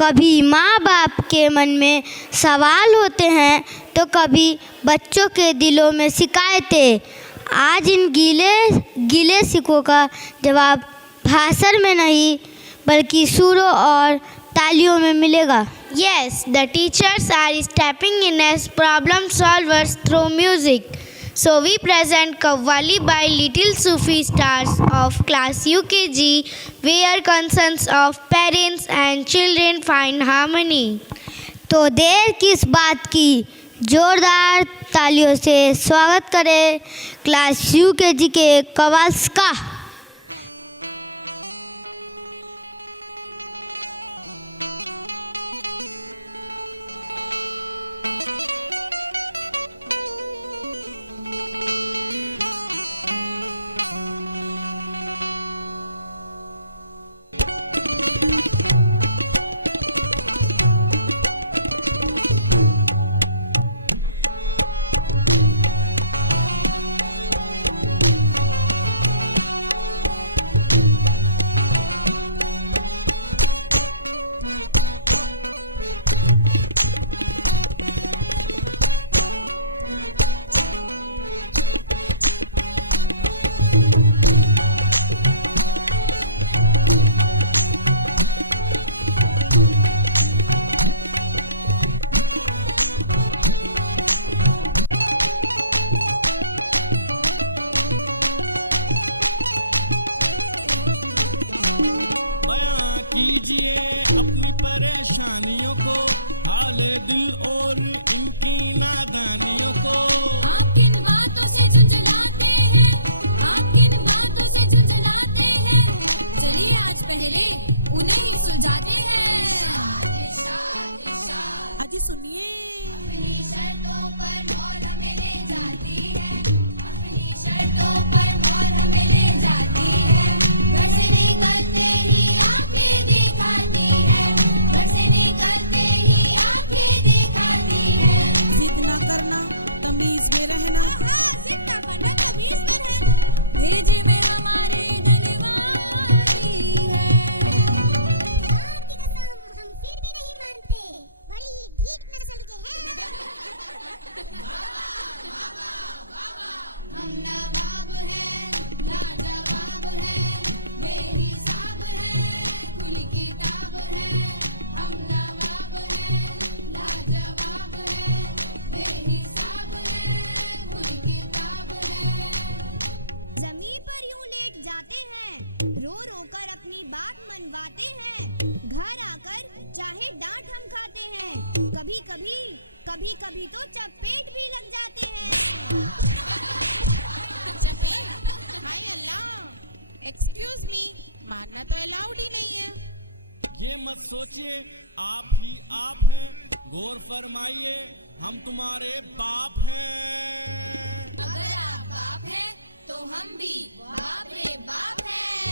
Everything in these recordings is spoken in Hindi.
कभी माँ बाप के मन में सवाल होते हैं तो कभी बच्चों के दिलों में शिकायतें। आज इन गीले सिक्कों का जवाब भाषण में नहीं बल्कि सुरों और तालियों में मिलेगा। Yes, the teachers are stepping in as problem solvers through music. So we present Qawwali by Little Sufi Stars of class UKG, where concerns of parents and children find harmony. तो देर किस बात की, जोरदार तालियों से स्वागत करें क्लास UKG के कवास का। कभी तो चपेट भी लग जाते हैं। एक्सक्यूज मी, मारना तो अलाउड ही नहीं है। ये मत सोचिए, आप ही आप हैं, गौर फरमाइए, हम तुम्हारे बाप हैं। अगर आप बाप हैं तो हम भी बाप रे बाप हैं।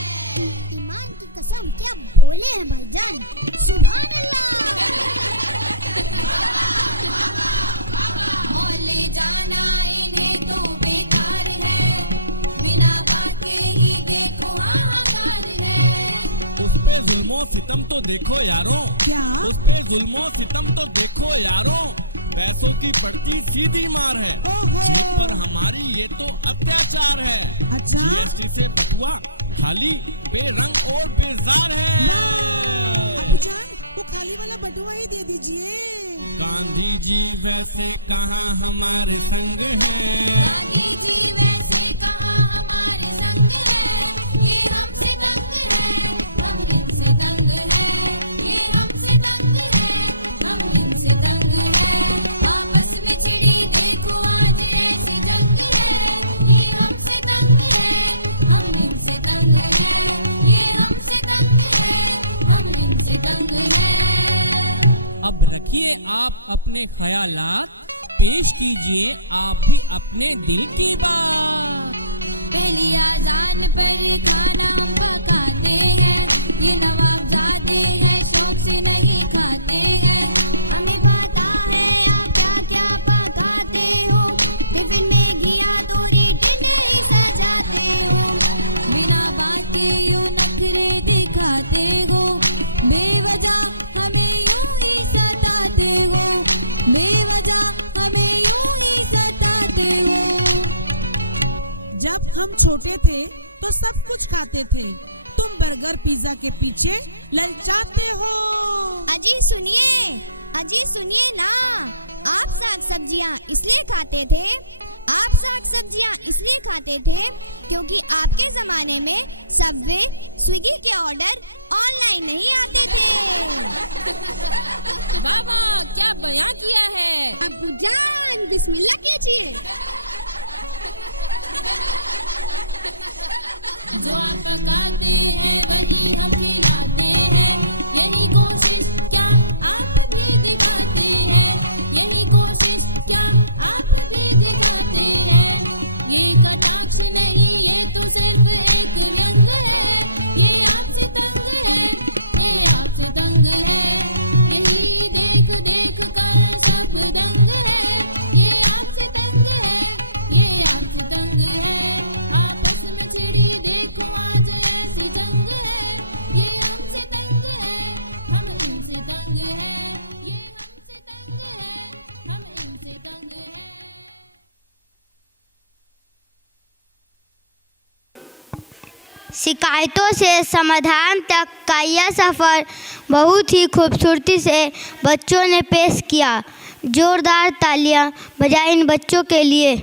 ईमान की कसम क्या बोले हैं भाईजान, सुभान अल्लाह। मोहल्ले जाना इन्हें तो बेकार है, बिना बात के ही देखो हाहाकार है। उस पे जुल्मो सितम तो देखो यारों, क्या? उस पे जुल्मो सितम तो देखो यारों, पैसों की पड़ती सीधी मार है, जेब पर हमारी ये तो अत्याचार है। अच्छा? GST से बटुआ खाली बेरंग और बेजार है। वो खाली वाला बटुआ ही दे दीजिए। गांधी जी वैसे कहाँ हमारे संग हैं, गांधी जी वैसे कहाँ हमारे संग है, ये हमसे दंग है, हम इनसे दंग है, ये हमसे दंग है, हम इनसे दंग है। आपस में छिड़ी देखो आज ऐसी जंग है, ये हमसे दंग है, हम इनसे दंग है, ये हमसे दंग है, हम इनसे दंग है। अब रखिए आप अपने ख्यालात, पेश कीजिए आप भी अपने दिल की बात। पहली आजान पर खाना हम पकाते हैं, ये नवाबजादे हैं शौक से नहीं खाते हैं। हमें पता है आप क्या क्या पकाते हो, टिफिन में घिया तोरी टिंडे सजाते हो, बिना बात के यूं नखरे दिखाते हो, बेवजह हमें तो सब कुछ खाते थे। तुम बर्गर पिज्जा के पीछे ललचाते हो। अजी सुनिए ना, आप साग सब्जियां इसलिए खाते थे क्योंकि आपके जमाने में सबवे स्विगी के ऑर्डर ऑनलाइन नहीं आते थे। वाह क्या बयां किया है। अब्बू जान बिस्मिल्लाह कीजिए। जो आप पकाते हैं वही हम खिलाते हैं, यही कोशिश क्या आप भी दिखाते हैं, यही कोशिश क्या आप भी दिखाते हैं। ये कटाक्ष नहीं, ये तो सिर्फ एक व्यंग है, ये आपसे तंग है, ये आपसे तंग है, यही देख देख कर सब दंग है, ये आपसे तंग है, ये आपसे तंग है। आपस में छिड़ी देखो आज ऐसी जंग है, ये हमसे तंग है, हम इनसे तंग है, ये हमसे तंग है, हम इनसे तंग है। शिकायतों से समाधान तक का यह सफ़र बहुत ही खूबसूरती से बच्चों ने पेश किया। जोरदार तालियां बजाएं इन बच्चों के लिए।